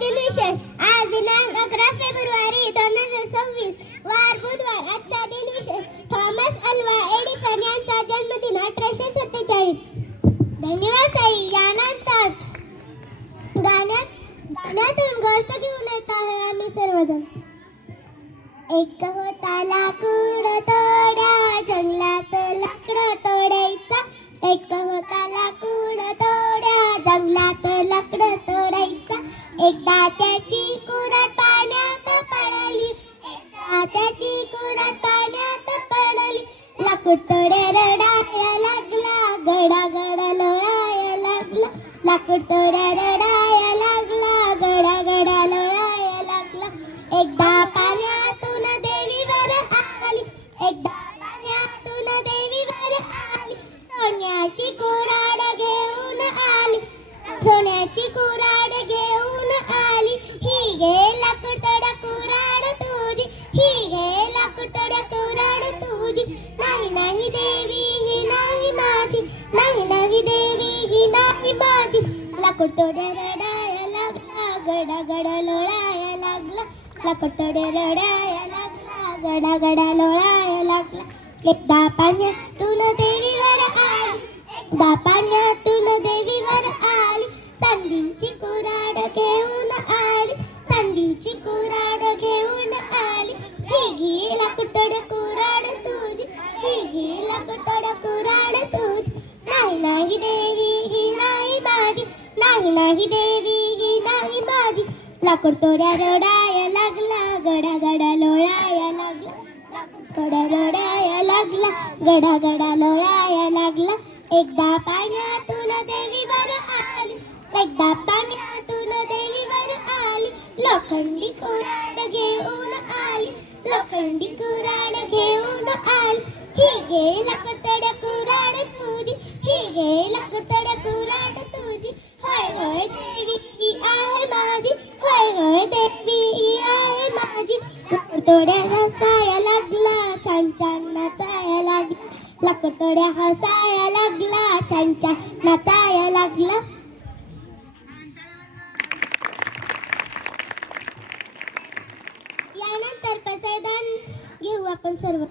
दिन विशेष. आज दिनांक 11 फेब्रुवारी 2026 वार बुधवार. आजचा दिन विशेष. थॉमस अल्वा एडिसन यांचा जन्मदिन 1847. धन्यवाद ताई. यानंतर गाण्यातून गोष्ट घेऊन येत आहे आम्ही सर्वजण. एक होता लाकूड तोड्या जंगलात लाकड तोडायचा. एक होता लाकूड तोड्या जंगलात लाकड तोडायचा. एकदा त्याची कुऱ्हाड पाण्यात पडली. एकदा त्याची कुऱ्हाड पाण्यात पडली. लाकूड तोड्या रडाया लागला. गडा गडा लोळाया लागला. लाकूड तोड्या रडाया लागला. गडा गडा लोळाया लागला. एकदा पाण्यातून देवीवर आली. एकदा पाण्यातून देवीवर आली. सोन्याची कुऱ्हाड घेऊन आली. सोन्याची कुऱ्हाड घेऊन आली. ही घे लाकूडतोड्या कुऱ्हाड तुझी. ही घे लाकूडतोड्या कुऱ्हाड तुझी. नाही नाही देवी ही नाही माझी. नाही नाही देवी ही नाही माझी. लाकूडतोड्या रडाया लागला. गडा गडा लोळाया लागला. लाकूडतोड्या रडाया लागला. गडा गडा लोळाया लागला. एकदा पाण्यातून देवीवर आली. एकदा पाण्यातून देवीवर आली. चांदीची कुऱ्हाड घेऊन आली. चांदीची कुऱ्हाड घेऊन आली. ही घे लाकूडतोड्या कुऱ्हाड तुझी. ही घे लाकूडतोड्या कुऱ्हाड तुझी. नाही नाही देवी ही नाही माझी. नाही नाही देवी ही नाही माझी. लाकूडतोड्या रडाया लागला. गडा गडा लोळाया लागला. लाकूडतोड्या रडाया लागला. गडा गडा लोळाया लागला. एकदा पाण्यातून देवीवर आली. एकदा पाण्यातून देवीवर आली. लोखंडी कुऱ्हाड घेऊन आली. लोखंडी कुऱ्हाड घेऊन आली. ही घे लाकूडतोड्या कुऱ्हाड तुझी. ही घे लाकूडतोड्या कुऱ्हाड तुझी. होय होय देवी ही आहे माझी. होय होय देवी ही आहे माझी. लाकूडतोड्या हसाया लागला. छान छान नाचाया लागला. लाकूडतोड्या हसाया लागला. छान छान नाचाया लागला. यानंतर पसायदान घेऊ आपण सर्व.